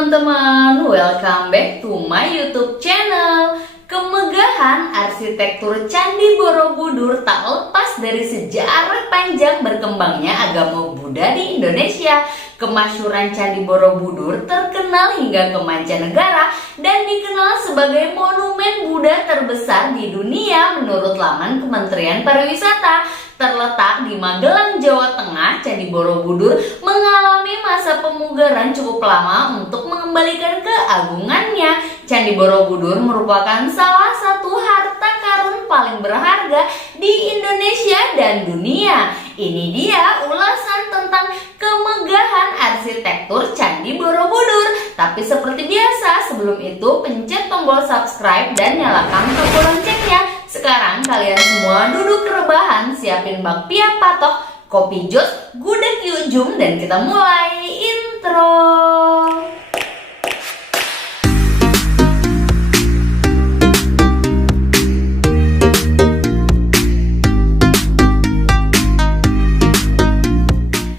teman-teman, welcome back to my YouTube channel. Kemegahan arsitektur Candi Borobudur tak lepas dari sejarah panjang berkembangnya agama Buddha di Indonesia. Kemasyhuran Candi Borobudur terkenal hingga ke mancanegara dan dikenal sebagai monumen Buddha terbesar di dunia menurut laman Kementerian Pariwisata. Terletak di Magelang, Jawa Tengah, Candi Borobudur mengalami masa pemugaran cukup lama untuk mengembalikan keagungannya. Candi Borobudur merupakan salah satu harta karun paling berharga di Indonesia dan dunia. Ini dia ulasan tentang kemegahan arsitektur Candi Borobudur. Tapi seperti biasa, sebelum itu pencet tombol subscribe dan nyalakan tombol loncengnya. Sekarang kalian semua duduk rebahan, siapin bakpia patok, kopi jos, gudeg yuk jum, dan kita mulai intro.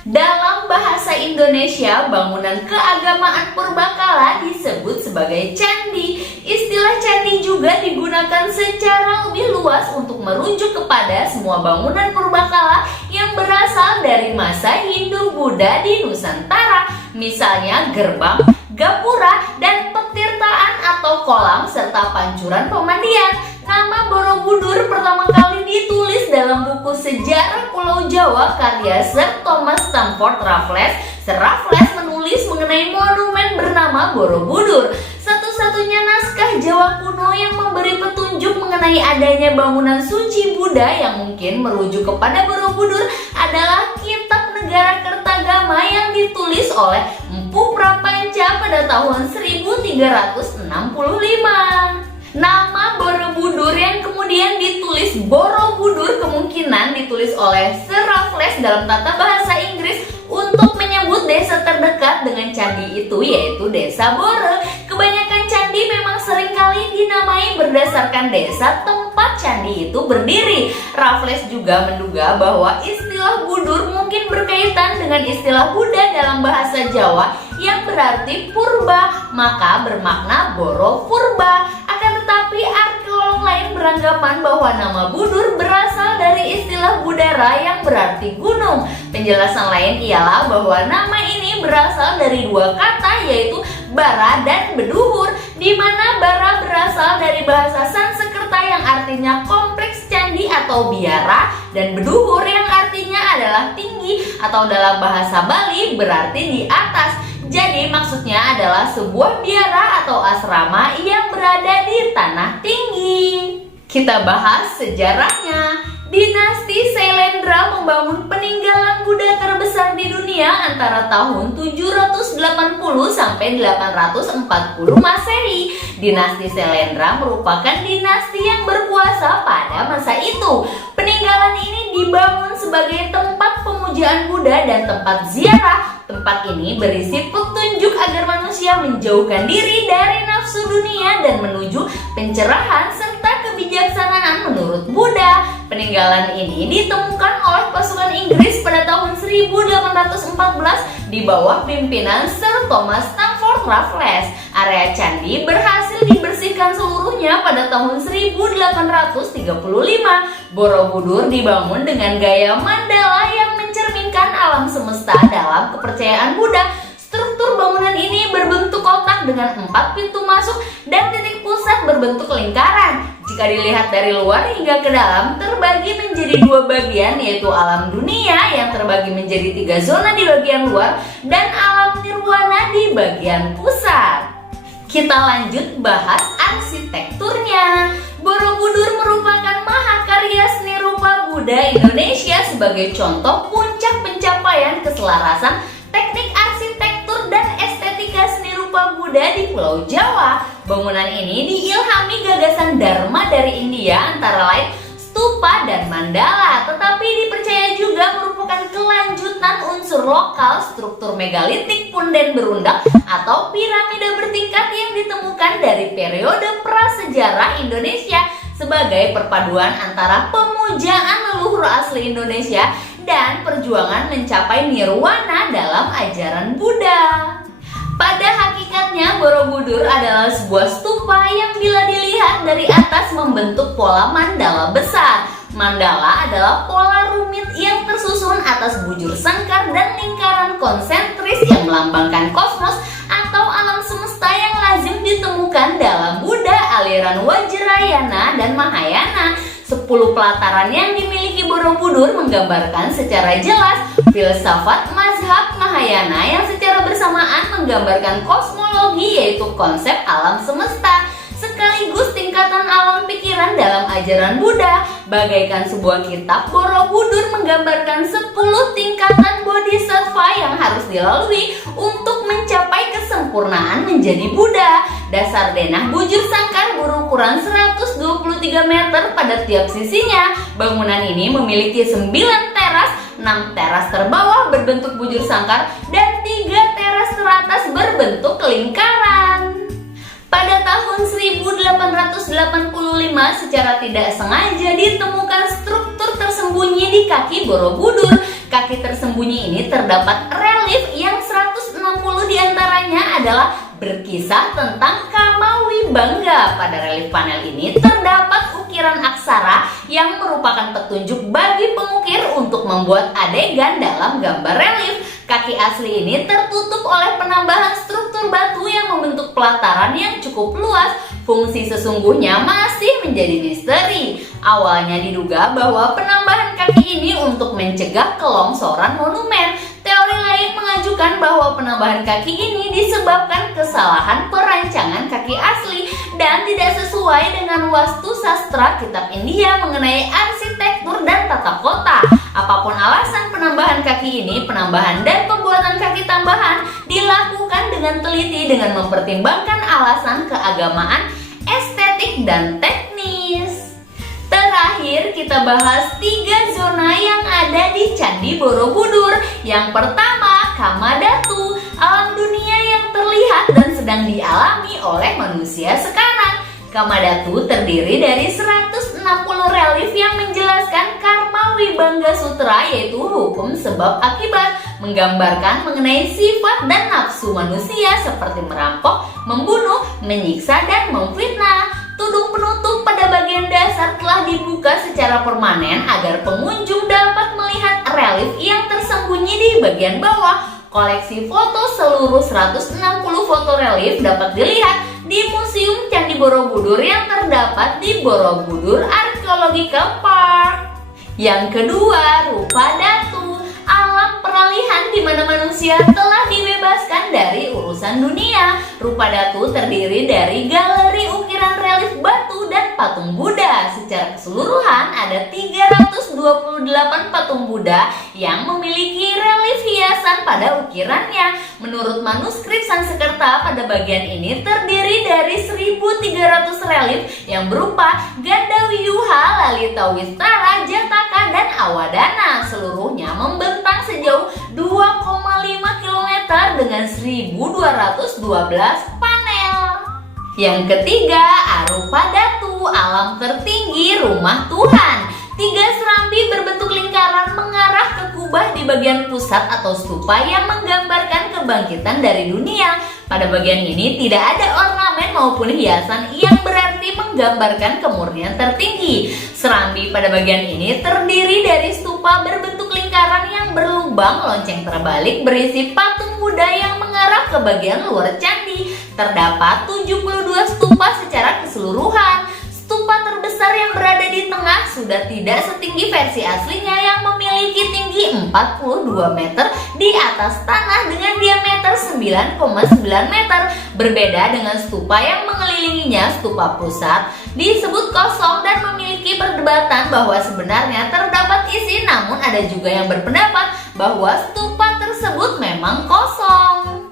Dalam bahasa Indonesia, bangunan keagamaan purbakala disebut sebagai candi. Istilah candi juga digunakan secara lebih luas untuk merujuk kepada semua bangunan purbakala yang berasal dari masa Hindu-Buddha di Nusantara. Misalnya gerbang, gapura, dan petirtaan atau kolam serta pancuran pemandian. Nama Borobudur pertama kali ditulis dalam buku Sejarah Pulau Jawa karya Sir Thomas Stamford Raffles. Sir Raffles menulis mengenai monumen bernama Borobudur. Satu-satunya naskah Jawa kuno yang memberi petunjuk mengenai adanya bangunan suci Buddha yang mungkin merujuk kepada Borobudur adalah Kitab Negara Kertagama yang ditulis oleh Empu Prapanca pada tahun 1365. Nama Borobudur yang kemudian ditulis Borobudur kemungkinan ditulis oleh Sir Raffles dalam tata bahasa Inggris untuk menyebut desa terdekat dengan candi itu, yaitu Desa Boro. Kebanyakan candi memang seringkali dinamai berdasarkan desa tempat candi itu berdiri. Raffles juga menduga bahwa istilah Budur mungkin berkaitan dengan istilah Buddha dalam bahasa Jawa yang berarti purba, maka bermakna Boro Purba. Akan tetapi arkeolog lain beranggapan bahwa nama Budur berasal dari istilah Budara yang berarti gunung. Penjelasan lain ialah bahwa nama ini berasal dari dua kata, yaitu bara dan beduhur, di mana bara berasal dari bahasa Sanskerta yang artinya kompleks candi atau biara, dan beduhur yang artinya adalah tinggi atau dalam bahasa Bali berarti di atas. Jadi maksudnya adalah sebuah biara atau asrama yang berada di tanah tinggi. Kita bahas sejarahnya. Dinasti Sailendra membangun peninggalan Buddha terbesar di dunia antara tahun 780 sampai 840 Masehi. Dinasti Sailendra merupakan dinasti yang berkuasa pada masa itu. Peninggalan ini dibangun sebagai tempat pemujaan Buddha dan tempat ziarah. Tempat ini berisi petunjuk agar manusia menjauhkan diri dari nafsu dunia dan menuju pencerahan serta kebijaksanaan menurut Buddha. Peninggalan ini ditemukan oleh pasukan Inggris pada tahun 1814 di bawah pimpinan Sir Thomas Stamford Raffles. Area candi berhasil dibersihkan seluruhnya pada tahun 1835. Borobudur dibangun dengan gaya mandala yang mencerminkan alam semesta dalam kepercayaan Buddha. Struktur bangunan ini berbentuk kotak dengan 4 pintu masuk dan titik pusat berbentuk lingkaran. Jika dilihat dari luar hingga ke dalam, terbagi menjadi dua bagian, yaitu alam dunia yang terbagi menjadi 3 zona di bagian luar dan alam nirwana di bagian pusat. Kita lanjut bahas arsitekturnya. Borobudur merupakan mahakarya seni rupa Buddha Indonesia sebagai contoh puncak pencapaian keselarasan teknik arsitektur dan estetika seni rupa Buddha di Pulau Jawa. Bangunan ini diilhami gagasan Dharma dari India antara lain stupa dan mandala, tetapi dipercaya juga merupakan kelanjutan unsur lokal struktur megalitik punden berundak atau piramida bertingkat yang ditemukan dari periode prasejarah Indonesia sebagai perpaduan antara pemujaan leluhur asli Indonesia dan perjuangan mencapai nirwana dalam ajaran Buddha. Pada hakikatnya Borobudur adalah sebuah stupa yang bila dilihat dari atas membentuk pola mandala besar. Mandala adalah pola rumit yang tersusun atas bujur sangkar dan lingkaran konsentris yang melambangkan kosmos atau alam semesta yang lazim ditemukan dalam Buddha, aliran Vajrayana dan Mahayana. 10 pelataran yang dimiliki Borobudur menggambarkan secara jelas filsafat mazhab Mahayana yang secara bersamaan menggambarkan kosmologi, yaitu konsep alam semesta, sekaligus tingkatan alam pikiran dalam ajaran Buddha. Bagaikan sebuah kitab, Borobudur menggambarkan 10 tingkatan bodhisattva yang harus dilalui untuk mencapai kesempurnaan menjadi Buddha. Dasar denah bujur sangkar berukuran 123 meter pada tiap sisinya. Bangunan ini memiliki 9 teras, 6 teras terbawah berbentuk bujur sangkar, dan 3 teras teratas berbentuk lingkaran. Pada tahun 1885 secara tidak sengaja ditemukan struktur tersembunyi di kaki Borobudur. Kaki tersembunyi ini terdapat relief yang 160 diantaranya adalah berkisah tentang Kama Wibangga. Pada relief panel ini terdapat ukiran aksara yang merupakan petunjuk bagi pengukir untuk membuat adegan dalam gambar relief. Kaki asli ini tertutup oleh penambahan struktur batu yang membentuk pelataran yang cukup luas. Fungsi sesungguhnya masih menjadi misteri. Awalnya diduga bahwa penambahan kaki ini untuk mencegah kelongsoran monumen. Teori lain mengajukan bahwa penambahan kaki ini disebabkan kesalahan perancangan kaki asli dan tidak sesuai dengan wastu sastra kitab India mengenai arsitektur dan tata kota. Apapun alasan penambahan kaki ini, penambahan dan pembuatan kaki tambahan dilakukan dengan teliti dengan mempertimbangkan alasan keagamaan, estetik, dan teknis. Terakhir kita bahas 3 zona yang ada di Candi Borobudur. Yang pertama, Kamadhatu, alam dunia yang terlihat dan sedang dialami oleh manusia sekarang. Kamadhatu terdiri dari 160 relief yang menjelaskan Karma Wibangga Sutra, yaitu hukum sebab akibat, menggambarkan mengenai sifat dan nafsu manusia seperti merampok, membunuh, menyiksa, dan memfitnah. Tudung penutup pada bagian dasar telah dibuka secara permanen agar pengunjung dapat melihat relief yang tersembunyi di bagian bawah. Koleksi foto seluruh 160 foto relief dapat dilihat di Museum Candi Borobudur yang terdapat di Borobudur Archaeological Park. Yang kedua, Rupadatu, alam peralihan di mana manusia telah dibebaskan dari urusan dunia. Rupadatu terdiri dari galeri ukiran relief batu dan patung Buddha. Secara keseluruhan ada 328 patung Buddha yang memiliki relief hiasan pada ukirannya. Menurut manuskrip Sanskerta, pada bagian ini terdiri dari 1.300 relief yang berupa Gandawiyuha, Lalita Wistara, Jataka, dan Awadana. Seluruhnya membentang sejauh 2,5 km dengan 1.212 panel. Yang ketiga, Arupadatu, alam tertinggi rumah Tuhan. 3 serambi berbentuk lingkaran mengarah ke kubah di bagian pusat atau stupa yang menggambarkan kebangkitan dari dunia. Pada bagian ini tidak ada ornamen maupun hiasan yang berarti menggambarkan kemurnian tertinggi. Serambi pada bagian ini terdiri dari stupa berbentuk lingkaran yang berlubang lonceng terbalik berisi patung Buddha yang mengarah ke bagian luar candi. Terdapat 72 stupa secara keseluruhan. Stupa terbesar yang berada di tengah sudah tidak setinggi versi aslinya yang memiliki tinggi 42 meter di atas tanah dengan diameter 9,9 meter. Berbeda dengan stupa yang mengelilinginya, stupa pusat disebut kosong dan memiliki perdebatan bahwa sebenarnya terdapat isi, namun ada juga yang berpendapat bahwa stupa tersebut memang kosong.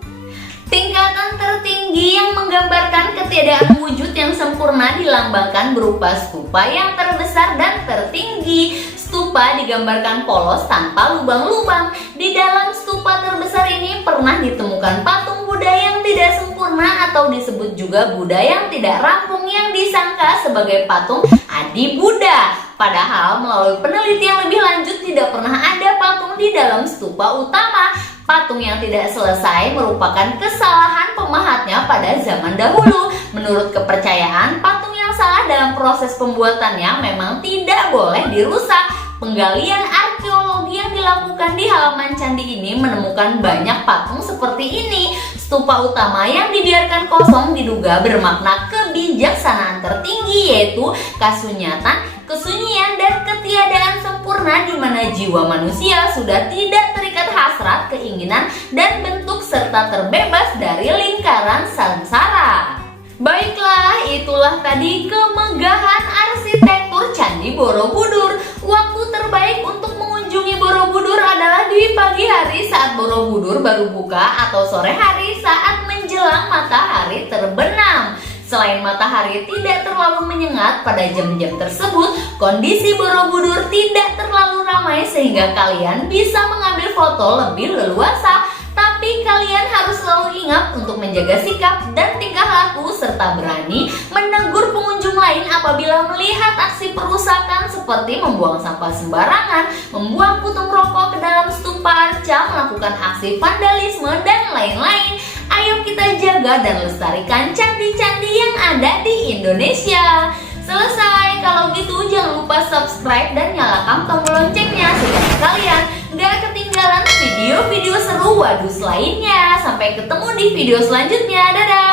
Tingkatan tertinggi yang menggambarkan ketiadaan wujud yang sempurna dilambangkan berupa stupa yang terbesar dan tertinggi. Stupa digambarkan polos tanpa lubang-lubang. Di dalam stupa terbesar ini pernah ditemukan patung Buddha yang tidak sempurna atau disebut juga Buddha yang tidak rampung yang disangka sebagai patung Adi Buddha. Padahal melalui penelitian lebih lanjut tidak pernah ada patung di dalam stupa utama. Patung yang tidak selesai merupakan kesalahan pemahatnya pada pada zaman dahulu. Menurut kepercayaan, patung yang salah dalam proses pembuatannya memang tidak boleh dirusak. Penggalian arkeologi yang dilakukan di halaman candi ini menemukan banyak patung seperti ini. Stupa utama yang dibiarkan kosong diduga bermakna kebijaksanaan tertinggi, yaitu kasunyatan, kesunyian, dan ketiadaan sempurna, di mana jiwa manusia sudah tidak terikat hasrat, keinginan, dan bentuk serta terbebas dari lingkaran samsara. Baiklah, itulah tadi kemegahan arsitektur Candi Borobudur. Waktu terbaik untuk mengunjungi Borobudur adalah di pagi hari saat Borobudur baru buka atau sore hari saat menjelang matahari terbenam. Selain matahari tidak terlalu menyengat pada jam-jam tersebut, kondisi Borobudur tidak terlalu ramai sehingga kalian bisa mengambil foto lebih leluasa. Tapi kalian harus selalu ingat untuk menjaga sikap dan tingkah laku serta berani menegur pengunjung lain apabila melihat aksi perusakan seperti membuang sampah sembarangan, membuang putung rokok ke dalam stupa arca, melakukan aksi vandalisme, dan lain-lain. Ayo kita jaga dan lestarikan candi-candi yang ada di Indonesia. Selesai, kalau gitu jangan lupa subscribe dan nyalakan tombol loncengnya supaya kalian gak ketinggalan video-video seru Wadus lainnya. Sampai ketemu di video selanjutnya, dadah!